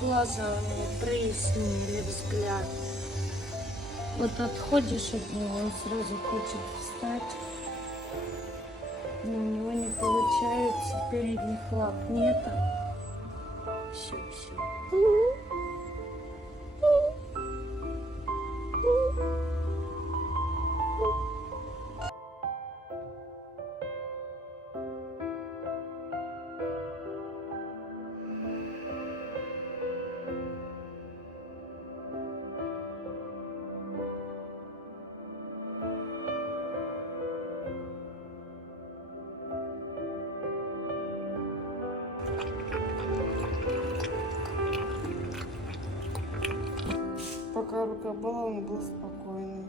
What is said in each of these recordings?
глазами прояснили взгляд. Вот отходишь от него, он сразу хочет встать. Но у него не получается, передних лап нету. Все. Пока рука была, он был спокойный.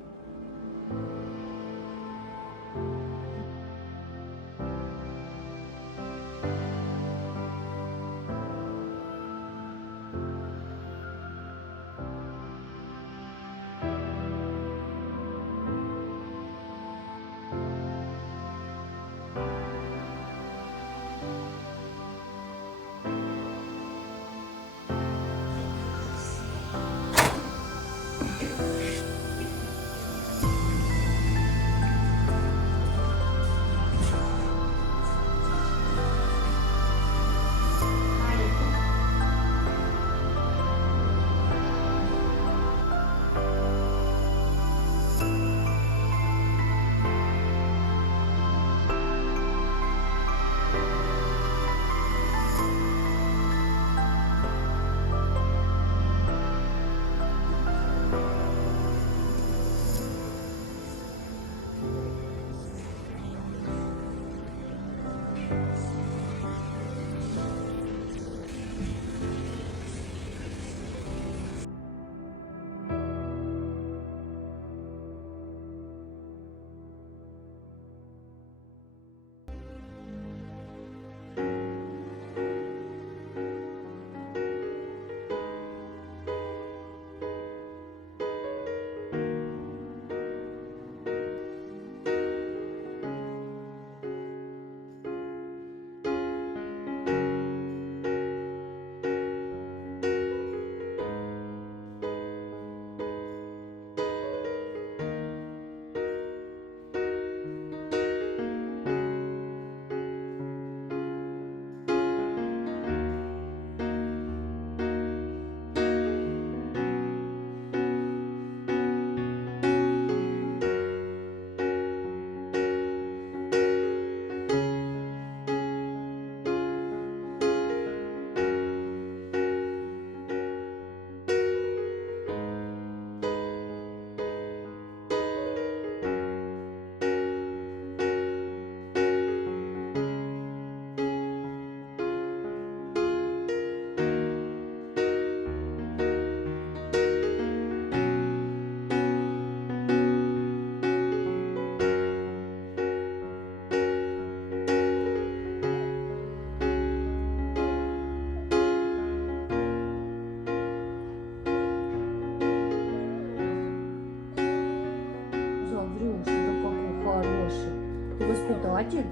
Воспитатель?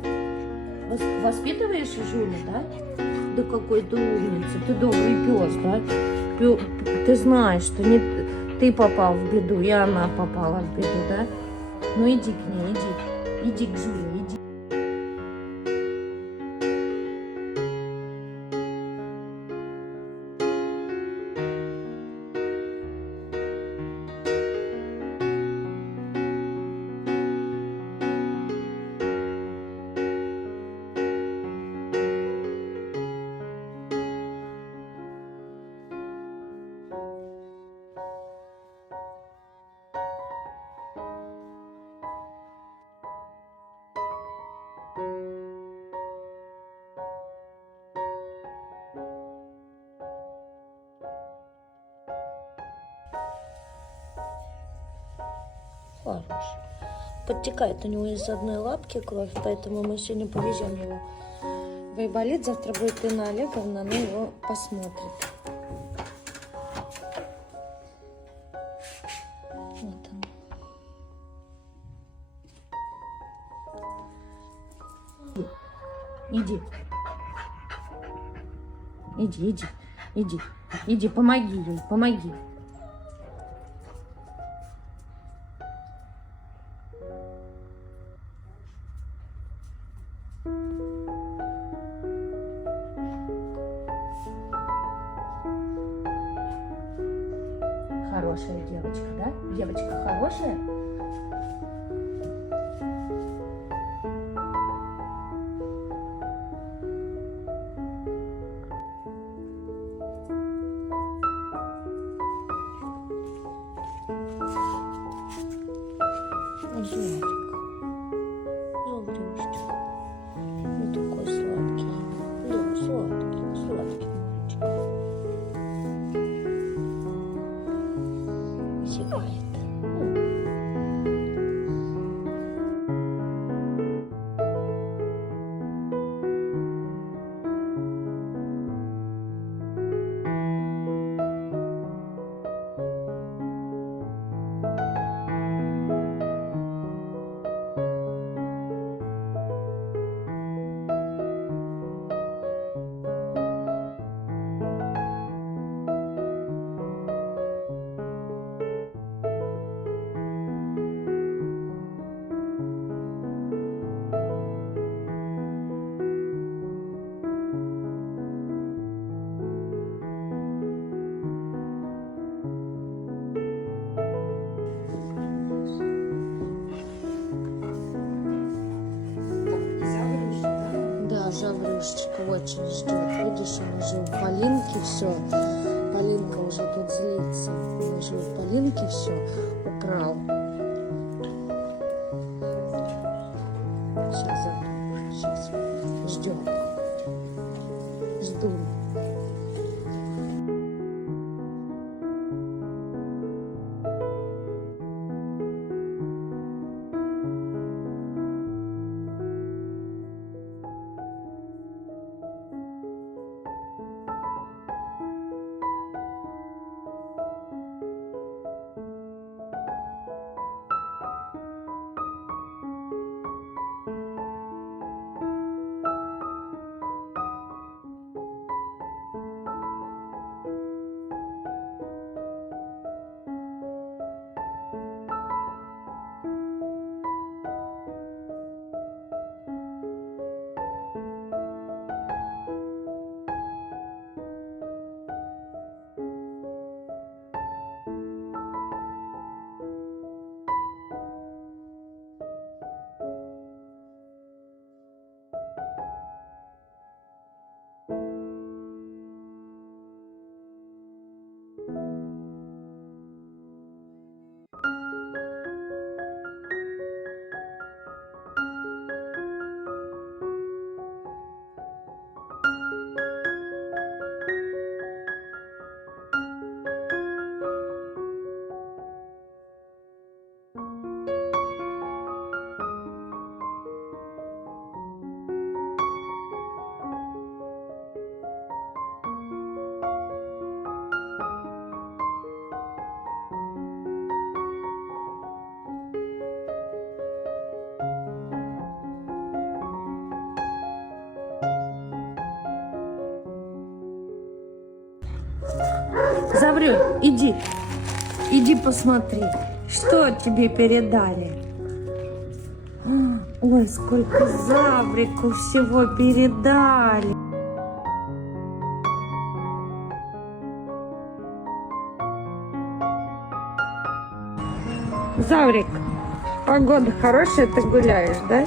Воспитываешь Жюля, да? Да какой ты умница, ты добрый пес, да? Ты знаешь, что не ты попал в беду, и она попала в беду, да? Ну иди к ней, иди к Жюле, иди. Хорош. Подтекает у него из одной лапки кровь, поэтому мы сегодня повезем его в Айболит. Завтра будет Инна Олеговна, она его посмотрит. Вот он. Иди. Иди, иди, помоги ей, помоги. Хорошая девочка, да? Девочка хорошая? Зайчик, Золушечка, он такой сладкий, да, сладкий, сладкий мальчик. Зевает. Да, Жаврюшечка очень ждет. Видишь, он уже у Полинки все. Полинка уже тут злится. Он уже у Полинки все украл. Сейчас ждем. Жду. Заврю, иди. Иди посмотри, что тебе передали. Ой, сколько Заврику всего передали. Заврик, погода хорошая, ты гуляешь, да?